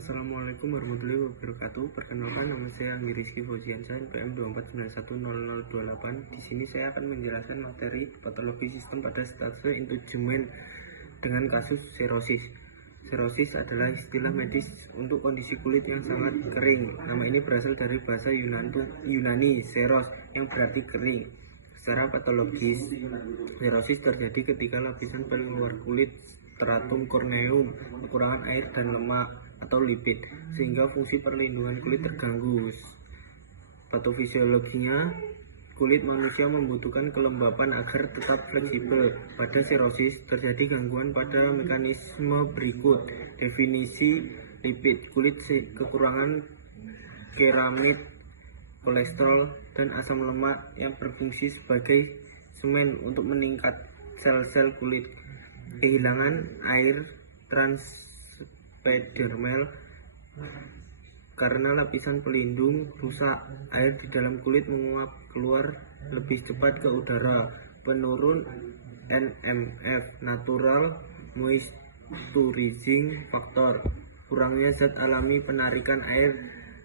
Assalamualaikum warahmatullahi wabarakatuh. Perkenalkan, nama saya Anggi Rizky Fauziansyah, NPM 24910028. Di sini saya akan menjelaskan materi patologi sistem pada stase intujumen dengan kasus serosis. Serosis adalah istilah medis untuk kondisi kulit yang sangat kering. Nama ini berasal dari bahasa Yunani seros yang berarti kering. Secara patologis, serosis terjadi ketika lapisan paling luar kulit, stratum corneum, kekurangan air dan lemak atau lipid, sehingga fungsi perlindungan kulit terganggu. Patofisiologinya, kulit manusia membutuhkan kelembapan agar tetap fleksibel. Pada serosis, terjadi gangguan pada mekanisme berikut. Definisi lipid: kulit kekurangan keramid, kolesterol, dan asam lemak yang berfungsi sebagai semen untuk meningkat sel-sel kulit. Kehilangan air transepidermal karena lapisan pelindung rusak, air di dalam kulit menguap keluar lebih cepat ke udara. Penurun NMF, natural moisturizing factor, kurangnya zat alami penarikan air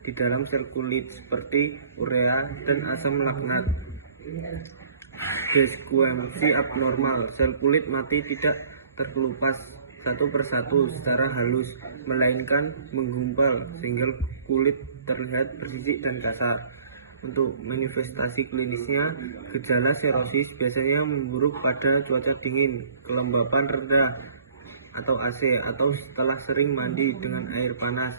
di dalam sel kulit seperti urea dan asam laknat. Desquamcy abnormal, sel kulit mati tidak terkelupas satu persatu secara halus, melainkan menggumpal sehingga kulit terlihat bersisik dan kasar. Untuk manifestasi klinisnya, gejala serosis biasanya memburuk pada cuaca dingin, kelembapan rendah atau AC, atau setelah sering mandi dengan air panas.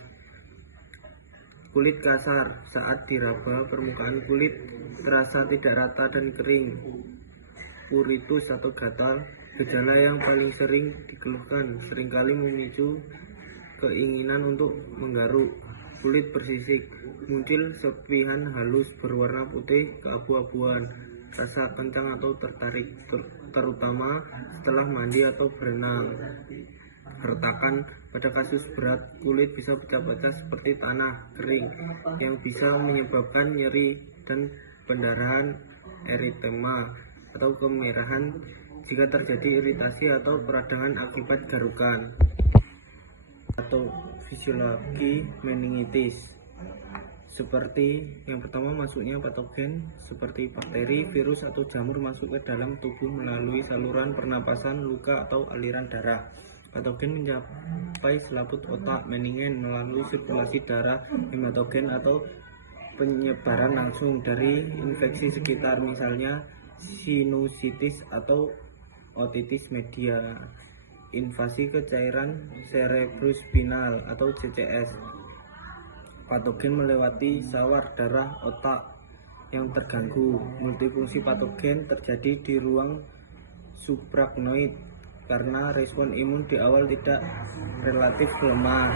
Kulit kasar, saat diraba permukaan kulit terasa tidak rata dan kering. Uritus atau gatal, gejala yang paling sering dikeluhkan, seringkali memicu keinginan untuk menggaruk. Kulit bersisik, muncul serpihan halus berwarna putih keabu-abuan, rasa kencang atau tertarik, terutama setelah mandi atau berenang. Retakan, pada kasus berat kulit bisa pecah-pecah seperti tanah kering yang bisa menyebabkan nyeri dan pendarahan, eritema atau kemerahan jika terjadi iritasi atau peradangan akibat garukan. Atau fisiologi meningitis, seperti yang pertama, masuknya patogen seperti bakteri, virus, atau jamur masuk ke dalam tubuh melalui saluran pernapasan, luka, atau aliran darah. Patogen mencapai selaput otak, meningen melalui sirkulasi darah, hematogen, atau penyebaran langsung dari infeksi sekitar, misalnya sinusitis atau otitis media. Invasi ke cairan cerebrospinal atau CCS. Patogen melewati sawar darah otak yang terganggu. Multifungsi patogen terjadi di ruang suprachnoid karena respon imun di awal tidak relatif lemah.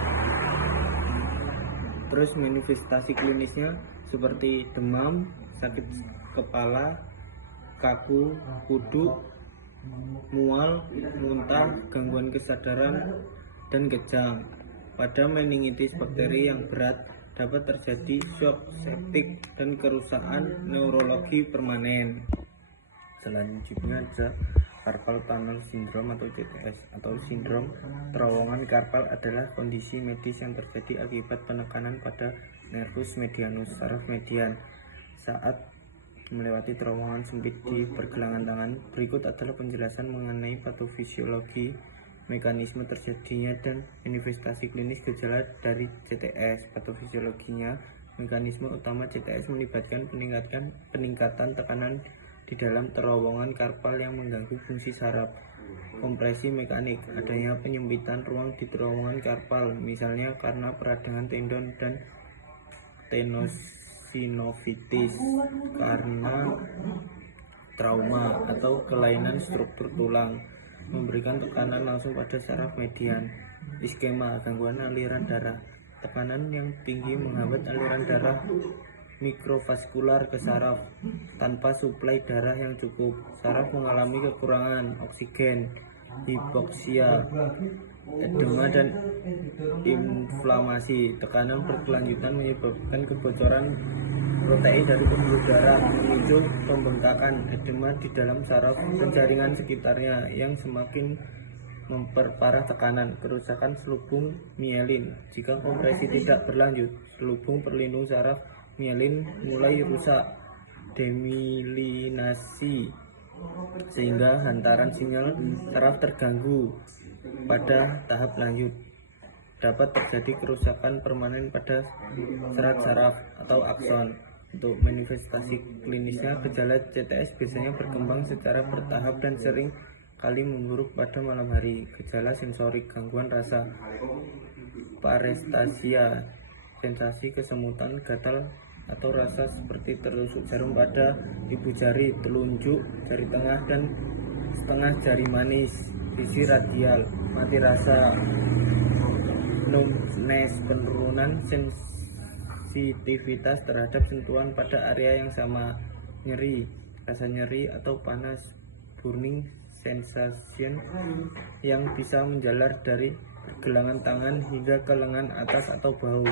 Terus manifestasi klinisnya seperti demam, sakit kepala, kaku, kuduk, mual, muntah, gangguan kesadaran, dan kejang. Pada meningitis bakteri yang berat dapat terjadi shock septik dan kerusakan neurologi permanen. Selanjutnya ada carpal tunnel syndrome atau CTS, atau sindrom terowongan carpal adalah kondisi medis yang terjadi akibat penekanan pada nervus medianus saraf median saat melewati terowongan sempit di pergelangan tangan. Berikut adalah penjelasan mengenai patofisiologi, mekanisme terjadinya, dan manifestasi klinis gejala dari CTS. Patofisiologinya, mekanisme utama CTS melibatkan peningkatan tekanan di dalam terowongan karpal yang mengganggu fungsi saraf. Kompresi mekanik, adanya penyempitan ruang di terowongan karpal, misalnya karena peradangan tendon dan tenosinovitis, karena trauma atau kelainan struktur tulang, memberikan tekanan langsung pada saraf median. Iskema, gangguan aliran darah, tekanan yang tinggi menghambat aliran darah mikrovaskular ke saraf tanpa suplai darah yang cukup. Saraf mengalami kekurangan oksigen, hipoksia, edema, dan inflamasi. Tekanan berkelanjutan menyebabkan kebocoran protein dari pembuluh darah, memicu pembengkakan, edema di dalam saraf dan jaringan sekitarnya yang semakin memperparah tekanan, kerusakan selubung mielin. Jika kompresi tidak berlanjut, selubung perlindung saraf mielin mulai rusak, demielinasi, sehingga hantaran sinyal saraf terganggu. Pada tahap lanjut, dapat terjadi kerusakan permanen pada serat saraf atau akson. Untuk manifestasi klinisnya, gejala CTS biasanya berkembang secara bertahap dan sering kali memburuk pada malam hari. Gejala sensorik, gangguan rasa, parestesia, sensasi kesemutan, gatal atau rasa seperti tertusuk jarum pada ibu jari, telunjuk, jari tengah dan setengah jari manis, sisi radial, mati rasa, numbness, penurunan sensitivitas terhadap sentuhan pada area yang sama, nyeri, rasa nyeri atau panas, burning sensation yang bisa menjalar dari pergelangan tangan hingga ke lengan atas atau bahu.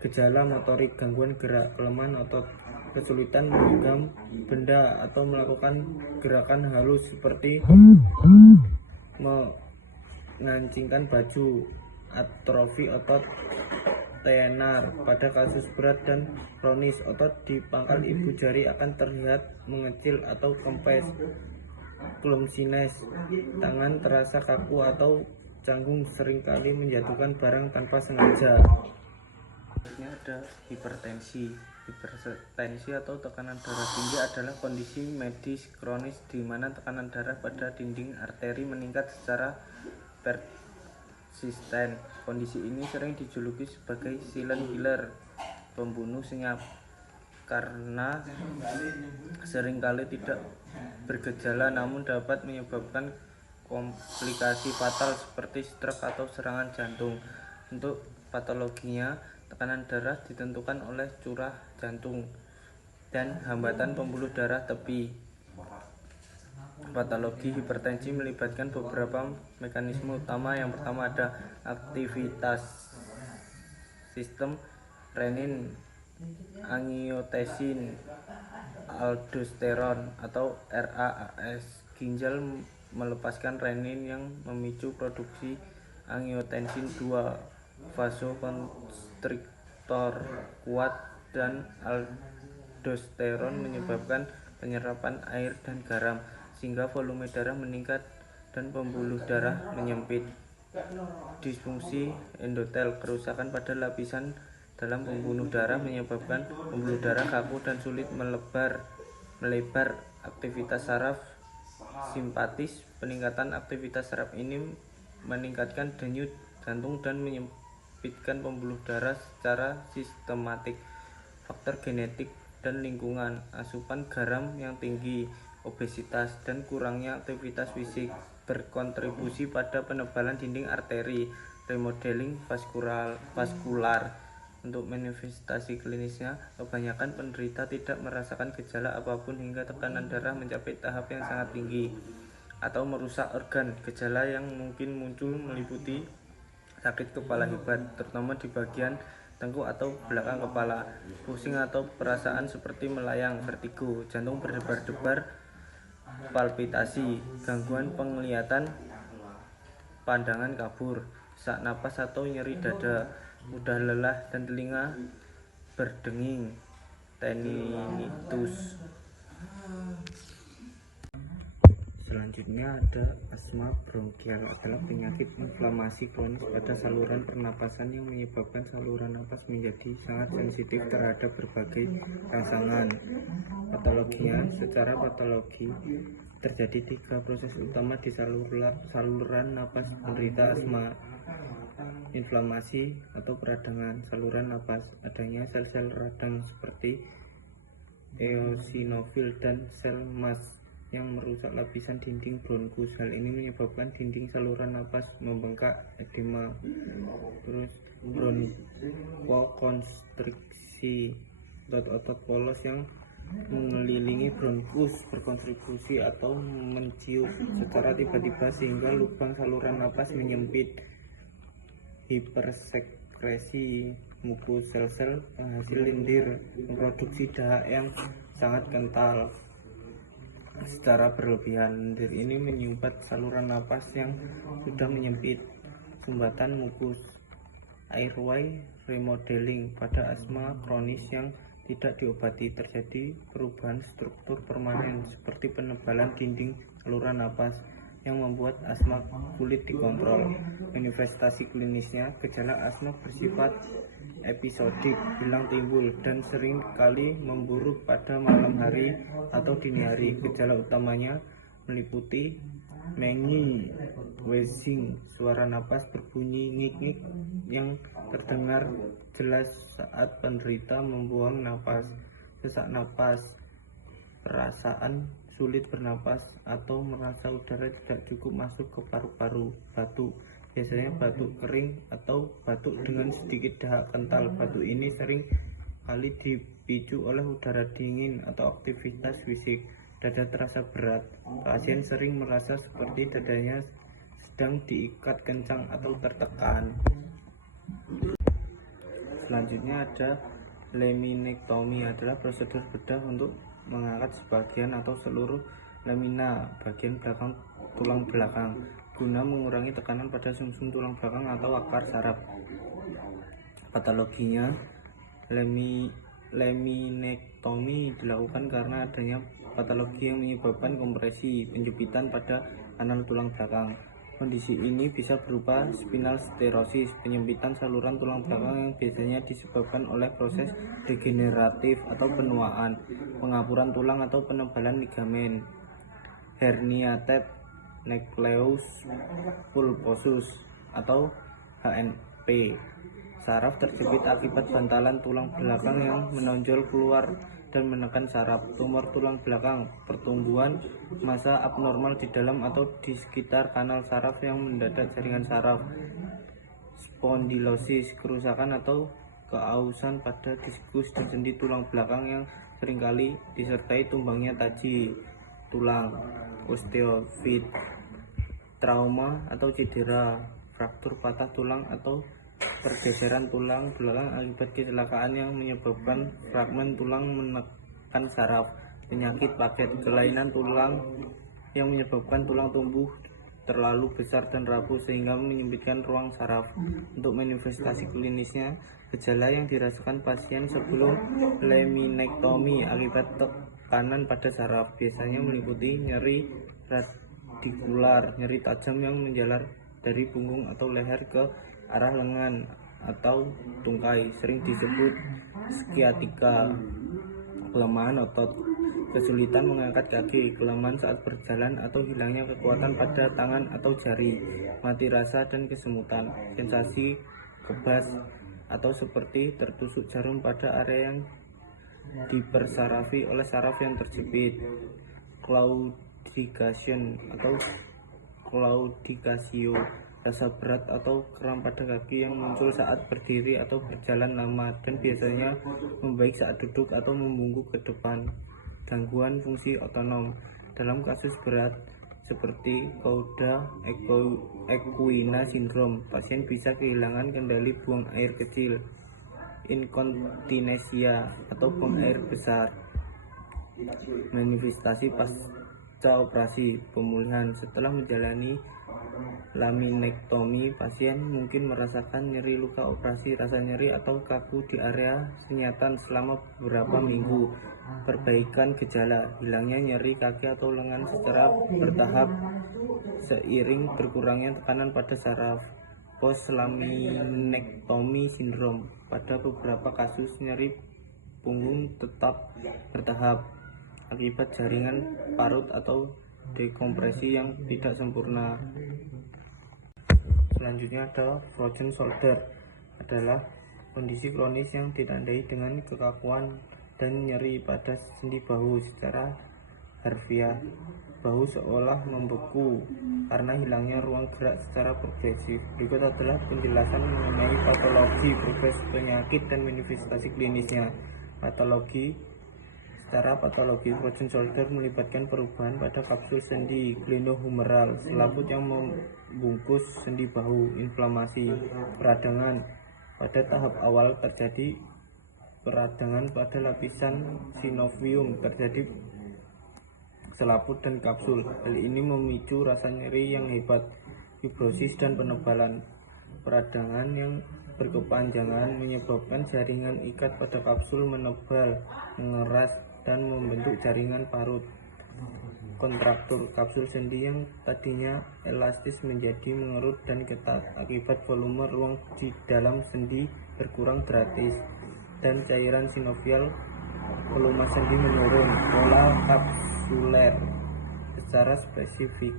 Gejala motorik, gangguan gerak, kelemahan otot, kesulitan memegang benda atau melakukan gerakan halus seperti mengancingkan baju, atrofi otot tenar. Pada kasus berat dan kronis, otot di pangkal ibu jari akan terlihat mengecil atau kempes. Clumsiness, tangan terasa kaku atau canggung, seringkali menjatuhkan barang tanpa sengaja. Selanjutnya ada hipertensi. Hipertensi atau tekanan darah tinggi adalah kondisi medis kronis di mana tekanan darah pada dinding arteri meningkat secara persisten. Kondisi ini sering dijuluki sebagai silent killer, pembunuh senyap, karena seringkali tidak bergejala namun dapat menyebabkan komplikasi fatal seperti stroke atau serangan jantung. Untuk patologinya, tekanan darah ditentukan oleh curah jantung dan hambatan pembuluh darah tepi. Patologi hipertensi melibatkan beberapa mekanisme utama. Yang pertama ada aktivitas sistem renin, angiotensin, aldosteron atau RAAS. Ginjal melepaskan renin yang memicu produksi angiotensin 2, vasokonstriktor kuat, dan aldosteron menyebabkan penyerapan air dan garam sehingga volume darah meningkat dan pembuluh darah menyempit. Disfungsi endotel, kerusakan pada lapisan dalam pembuluh darah menyebabkan pembuluh darah kaku dan sulit melebar. Aktivitas saraf simpatis, peningkatan aktivitas saraf ini meningkatkan denyut jantung dan menyempitkan pembuluh darah secara sistematik. Faktor genetik dan lingkungan, asupan garam yang tinggi, obesitas, dan kurangnya aktivitas fisik berkontribusi pada penebalan dinding arteri, remodeling vaskular. Untuk manifestasi klinisnya, kebanyakan penderita tidak merasakan gejala apapun hingga tekanan darah mencapai tahap yang sangat tinggi atau merusak organ. Gejala yang mungkin muncul meliputi sakit kepala hebat, terutama di bagian tengkuk atau belakang kepala, pusing atau perasaan seperti melayang, vertigo, jantung berdebar-debar, palpitasi, gangguan penglihatan, pandangan kabur, sesak napas atau nyeri dada, mudah lelah, dan telinga berdenging, tinnitus. Selanjutnya ada asma bronkial, adalah penyakit inflamasi kronis pada saluran pernapasan yang menyebabkan saluran napas menjadi sangat sensitif terhadap berbagai rangsangan. Patologinya, secara patologi terjadi 3 proses utama di saluran napas penderita asma. Inflamasi atau peradangan saluran napas, adanya sel-sel radang seperti eosinofil dan sel mast yang merusak lapisan dinding bronkus. Hal ini menyebabkan dinding saluran napas membengkak, edema. Terus bronkokonstriksi, otot polos yang mengelilingi bronkus berkontribusi atau menciut secara tiba-tiba sehingga lubang saluran napas menyempit. Hipersekresi mukus, sel-sel penghasil lendir memproduksi dahak yang sangat kental. secara berlebihan. Lendir ini menyumbat saluran napas yang sudah menyempit, sumbatan mukus, airway remodeling. Pada asma kronis yang tidak diobati terjadi perubahan struktur permanen seperti penebalan dinding saluran napas yang membuat asma kulit dikontrol. Manifestasi klinisnya, gejala asma bersifat episodik, hilang timbul, dan sering kali memburuk pada malam hari atau dini hari. Gejala utamanya meliputi mengi, wheezing, suara napas berbunyi ngik-ngik yang terdengar jelas saat penderita membuang napas, sesak napas, perasaan sulit bernapas atau merasa udara tidak cukup masuk ke paru-paru, batuk, biasanya batuk kering atau batuk dengan sedikit dahak kental. Batuk ini sering kali dipicu oleh udara dingin atau aktivitas fisik. Dada terasa berat, pasien sering merasa seperti dadanya sedang diikat kencang atau tertekan. Selanjutnya ada laminektomi, adalah prosedur bedah untuk mengangkat sebagian atau seluruh lamina bagian belakang tulang belakang guna mengurangi tekanan pada sumsum tulang belakang atau akar saraf. Patologinya, laminektomi dilakukan karena adanya patologi yang menyebabkan kompresi penjepitan pada kanal tulang belakang. Kondisi ini bisa berupa spinal sterosis, penyempitan saluran tulang belakang yang biasanya disebabkan oleh proses degeneratif atau penuaan, pengapuran tulang atau penebalan ligamen, herniated nucleus pulposus atau HNP. Saraf terjepit akibat bantalan tulang belakang yang menonjol keluar dan menekan saraf. Tumor tulang belakang, pertumbuhan massa abnormal di dalam atau di sekitar kanal saraf yang mendadak jaringan saraf. Spondylosis, kerusakan atau keausan pada diskus dan sendi tulang belakang yang seringkali disertai tumbangnya taji tulang. Osteofit, trauma atau cedera, fraktur patah tulang atau pergeseran tulang belakang akibat kecelakaan yang menyebabkan fragmen tulang menekan saraf. Penyakit paket, kelainan tulang yang menyebabkan tulang tumbuh terlalu besar dan rapuh sehingga menyempitkan ruang saraf. Untuk manifestasi klinisnya, gejala yang dirasakan pasien sebelum laminektomi akibat tekanan pada saraf biasanya meliputi nyeri radikular, nyeri tajam yang menjalar dari punggung atau leher ke arah lengan atau tungkai, sering disebut sciatica, kelemahan otot, kesulitan mengangkat kaki, kelemahan saat berjalan atau hilangnya kekuatan pada tangan atau jari, mati rasa dan kesemutan, sensasi kebas atau seperti tertusuk jarum pada area yang dipersarafi oleh saraf yang terjepit, claudication atau claudicatio, rasa berat atau kram pada kaki yang muncul saat berdiri atau berjalan lama dan biasanya membaik saat duduk atau membungkuk ke depan. Gangguan fungsi otonom, dalam kasus berat seperti cauda equina syndrome, pasien bisa kehilangan kendali buang air kecil, inkontinensia atau buang air besar. Manifestasi pasca operasi, pemulihan setelah menjalani laminektomi, pasien mungkin merasakan nyeri luka operasi, rasa nyeri atau kaku di area senyatan selama beberapa minggu. Perbaikan gejala, hilangnya nyeri kaki atau lengan secara bertahap seiring berkurangnya tekanan pada saraf. Post laminektomi syndrome, pada beberapa kasus nyeri punggung tetap bertahap akibat jaringan parut atau dekompresi yang tidak sempurna. Selanjutnya ada frozen shoulder, adalah kondisi kronis yang ditandai dengan kekakuan dan nyeri pada sendi bahu secara harfiah. Bahu seolah membeku karena hilangnya ruang gerak secara progresif. Berikut adalah penjelasan mengenai patologi, progres penyakit, dan manifestasi klinisnya. Patologi. Secara patologi, frozen shoulder melibatkan perubahan pada kapsul sendi glenohumeral, selaput yang membungkus sendi bahu, inflamasi, peradangan. Pada tahap awal terjadi peradangan pada lapisan synovium, terjadi selaput dan kapsul. Hal ini memicu rasa nyeri yang hebat, fibrosis dan penebalan. Peradangan yang berkepanjangan menyebabkan jaringan ikat pada kapsul menebal, mengeras, dan membentuk jaringan parut. Kontraktur kapsul sendi yang tadinya elastis menjadi mengerut dan ketat akibat volume ruang di dalam sendi berkurang drastis dan cairan sinovial volume sendi menurun. Pola kapsuler secara spesifik.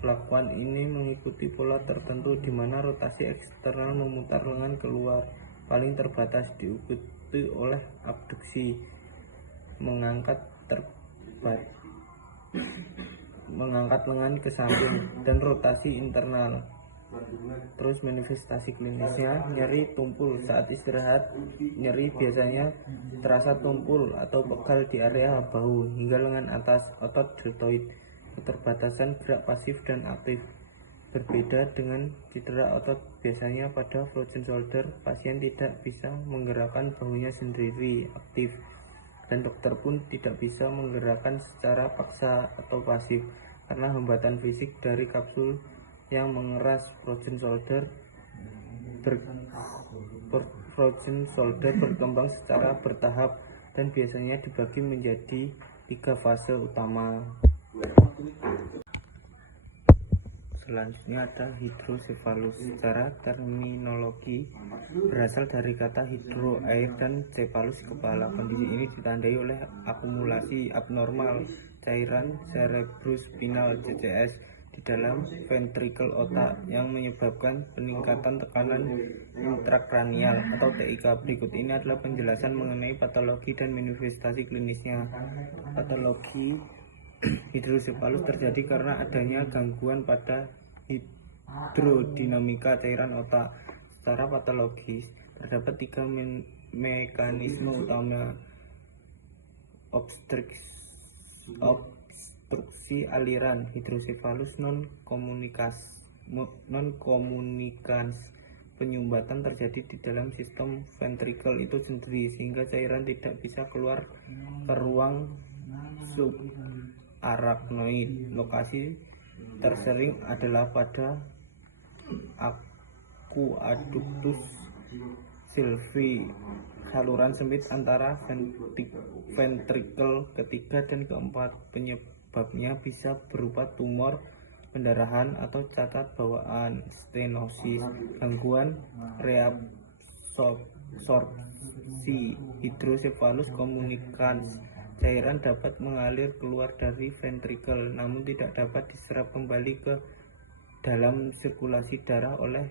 Pelakuan ini mengikuti pola tertentu di mana rotasi eksternal memutar lengan keluar, paling terbatas diikuti oleh abduksi, mengangkat lengan ke samping, dan rotasi internal. Terus manifestasi klinisnya, nyeri tumpul saat istirahat. Nyeri biasanya terasa tumpul atau pegal di area bahu hingga lengan atas, otot deltoid. Keterbatasan gerak pasif dan aktif. Berbeda dengan cedera otot, biasanya pada frozen shoulder pasien tidak bisa menggerakkan bahunya sendiri aktif, dan dokter pun tidak bisa menggerakkan secara paksa atau pasif karena hambatan fisik dari kapsul yang mengeras. Frozen shoulder berkembang secara bertahap dan biasanya dibagi menjadi 3 fase utama. Selanjutnya ada hidrosefalus. Secara terminologi berasal dari kata hidro air dan cephalus kepala. Kondisi ini ditandai oleh akumulasi abnormal cairan cerebrospinal (CCS) di dalam ventrikel otak yang menyebabkan peningkatan tekanan intrakranial atau TIK. Berikut ini adalah penjelasan mengenai patologi dan manifestasi klinisnya. Patologi hidrosefalus terjadi karena adanya gangguan pada hidrodinamika cairan otak. Secara patologis terdapat 3 mekanisme utama: obstruksi aliran hidrosefalus non komunikans. Penyumbatan terjadi di dalam sistem ventrikel itu sendiri sehingga cairan tidak bisa keluar ke ruang subarachnoid. Lokasi tersering adalah pada aqueductus sylvi, saluran sempit antara ventrikel ketiga dan keempat. Penyebabnya bisa berupa tumor, pendarahan, atau cacat bawaan, stenosis, gangguan reabsorpsi hidrosefalus komunikans. Cairan dapat mengalir keluar dari ventrikel namun tidak dapat diserap kembali ke dalam sirkulasi darah oleh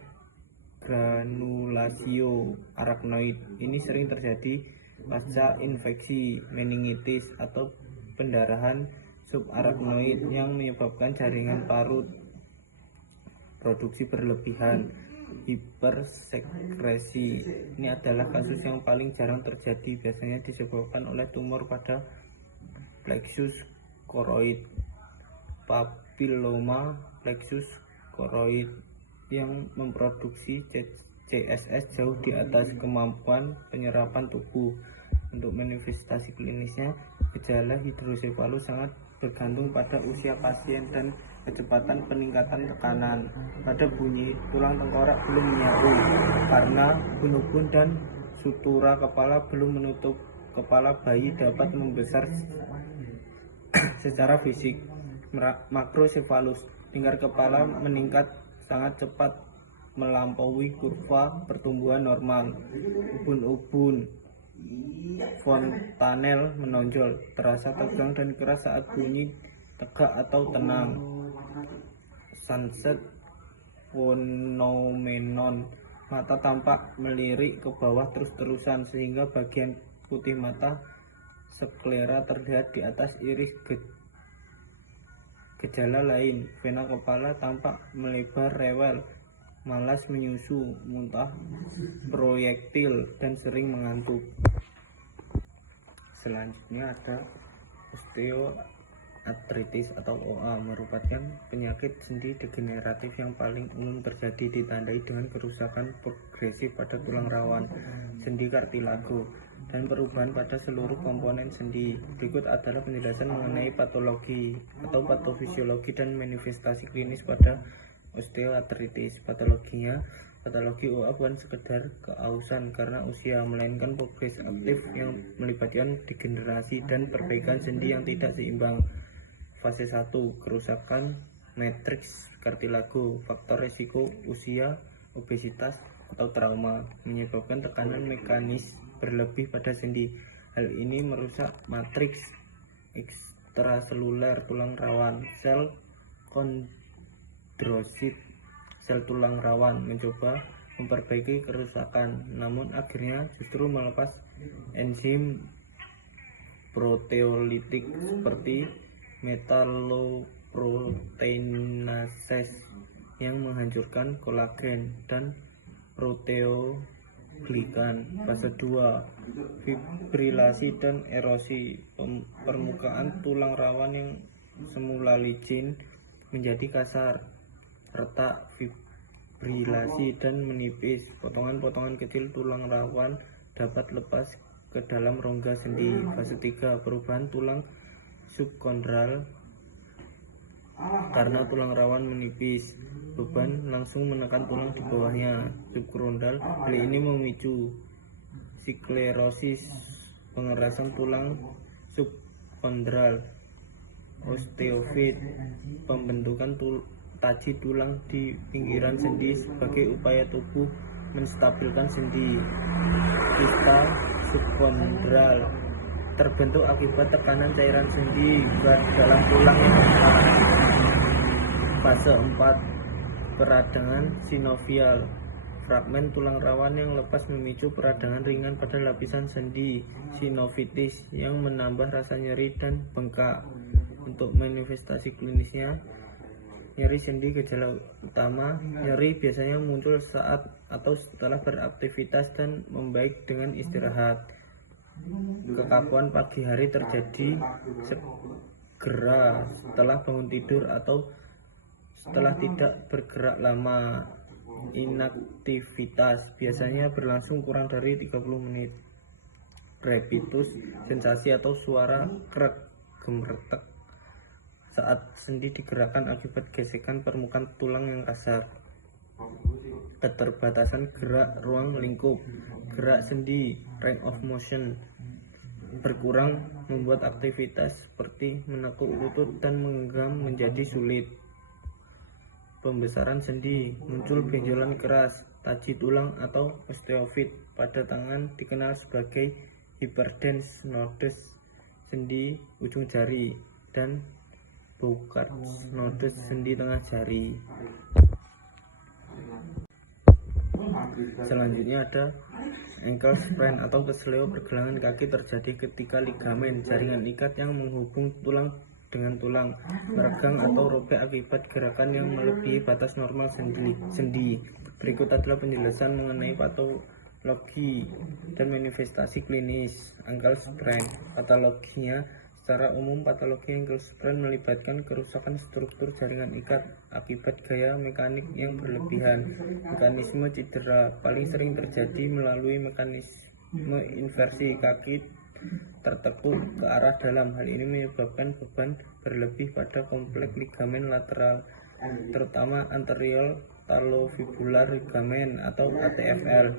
granulasio arachnoid. Ini sering terjadi pasca infeksi meningitis atau pendarahan subarachnoid yang menyebabkan jaringan parut produksi berlebihan, hipersekresi. Ini adalah kasus yang paling jarang terjadi, biasanya disebabkan oleh tumor pada plexus choroid, papilloma plexus choroid, yang memproduksi CSS jauh di atas kemampuan penyerapan tubuh. Untuk manifestasi klinisnya, gejala hidrosefalus sangat bergantung pada usia pasien dan kecepatan peningkatan tekanan. Pada bunyi, tulang tengkorak belum menyatu karena ubun-ubun dan sutura kepala belum menutup. Kepala bayi dapat membesar secara fisik. Makrosefalus, tingkah kepala meningkat sangat cepat melampaui kurva pertumbuhan normal. Ubun-ubun fontanel menonjol, terasa tegang dan keras saat bunyi, tegak atau tenang. Sunset phenomenon, mata tampak melirik ke bawah terus-terusan sehingga bagian putih mata sklera terlihat di atas iris. Gejala lain, vena kepala tampak melebar, rewel, malas menyusu, muntah proyektil, dan sering mengantuk. Selanjutnya ada osteoartritis atau OA, merupakan penyakit sendi degeneratif yang paling umum terjadi, ditandai dengan kerusakan progresif pada tulang rawan sendi kartilago. dan perubahan pada seluruh komponen sendi. Berikut adalah penjelasan mengenai patologi atau patofisiologi dan manifestasi klinis pada osteoartritis. Patologi OA bukan sekedar keausan karena usia, melainkan progres aktif yang melibatkan degenerasi dan perbaikan sendi yang tidak seimbang. Fase 1, kerusakan matriks kartilago. Faktor risiko usia, obesitas, atau trauma menyebabkan tekanan mekanis berlebih pada sendi. Hal ini merusak matriks ekstraseluler tulang rawan. Sel kondrosit sel tulang rawan mencoba memperbaiki kerusakan, namun akhirnya justru melepas enzim proteolitik seperti metalloproteinase yang menghancurkan kolagen dan proteoglikan. Fase 2, fibrilasi dan erosi. Permukaan tulang rawan yang semula licin menjadi kasar, retak, fibrilasi dan menipis. Potongan-potongan kecil tulang rawan dapat lepas ke dalam rongga sendi. Fase 3, perubahan tulang subkondral. Karena tulang rawan menipis, beban langsung menekan tulang di bawahnya, subkondral. Hal ini memicu sklerosis, pengerasan tulang subkondral, osteofit, pembentukan taji tulang di pinggiran sendi sebagai upaya tubuh menstabilkan sendi. Kista subkondral terbentuk akibat tekanan cairan sendi ke dalam tulang yang lemah. Fase 4, peradangan sinovial. Fragmen tulang rawan yang lepas memicu peradangan ringan pada lapisan sendi, sinovitis, yang menambah rasa nyeri dan bengkak. Untuk manifestasi klinisnya, nyeri sendi. Gejala utama nyeri biasanya muncul saat atau setelah beraktivitas dan membaik dengan istirahat. Kekakuan pagi hari terjadi segera setelah bangun tidur atau setelah tidak bergerak lama. Inaktivitas biasanya berlangsung kurang dari 30 menit. Rapitus, sensasi atau suara krek, gemeretek saat sendi digerakkan akibat gesekan permukaan tulang yang kasar. Keterbatasan gerak ruang lingkup. Gerak sendi, range of motion, berkurang, membuat aktivitas seperti menekuk lutut dan menggenggam menjadi sulit. Pembesaran sendi, muncul benjolan keras, taji tulang atau osteofit pada tangan dikenal sebagai hyperdense nodes sendi ujung jari dan Burkhardt nodes sendi tengah jari. Selanjutnya ada ankle sprain atau kesleo pergelangan kaki, terjadi ketika ligamen jaringan ikat yang menghubung tulang dengan tulang meregang atau robek akibat gerakan yang melebihi batas normal sendi. Berikut adalah penjelasan mengenai patologi dan manifestasi klinis ankle sprain. Patologinya, secara umum patologi ankle sprain melibatkan kerusakan struktur jaringan ikat akibat gaya mekanik yang berlebihan. Mekanisme cedera paling sering terjadi melalui mekanisme inversi, kaki tertekuk ke arah dalam. Hal ini menyebabkan beban berlebih pada kompleks ligamen lateral, terutama anterior talofibular ligament atau ATFL.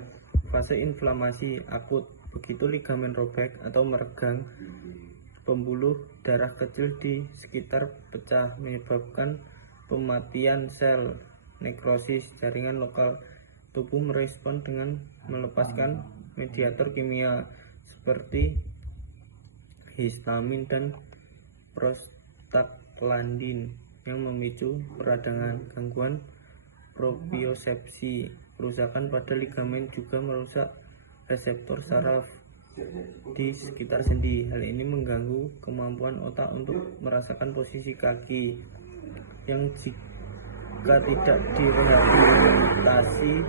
Fase inflamasi akut. Begitu ligamen robek atau meregang, pembuluh darah kecil di sekitar pecah, menyebabkan pematian sel, nekrosis jaringan lokal. Tubuh merespon dengan melepaskan mediator kimia seperti histamin dan prostaglandin yang memicu peradangan. Gangguan propriosepsi, kerusakan pada ligamen juga merusak reseptor saraf di sekitar sendi. Hal ini mengganggu kemampuan otak untuk merasakan posisi kaki, yang jika tidak direhabilitasi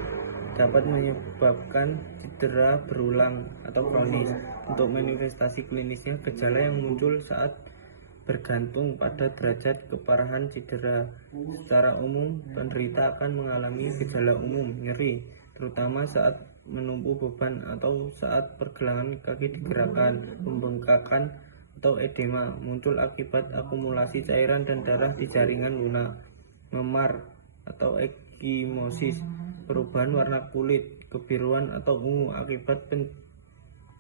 dapat menyebabkan cedera berulang atau kronis. Untuk manifestasi klinisnya, gejala yang muncul saat bergantung pada derajat keparahan cedera. Secara umum, penderita akan mengalami gejala umum, nyeri, terutama saat menumpu beban atau saat pergelangan kaki digerakkan. Pembengkakan atau edema muncul akibat akumulasi cairan dan darah di jaringan lunak. Memar atau ekimosis, perubahan warna kulit kebiruan atau ungu akibat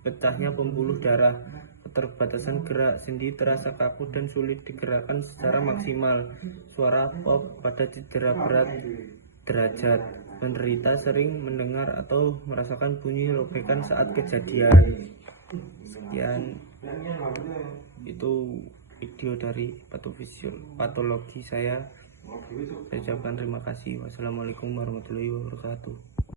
pecahnya pembuluh darah. Keterbatasan gerak, sendi terasa kaku dan sulit digerakkan secara maksimal. Suara pop pada cedera berat derajat. Penderita sering mendengar atau merasakan bunyi robekan saat kejadian. Sekian itu video dari patologi saya. Saya ucapkan terima kasih. Wassalamualaikum warahmatullahi wabarakatuh.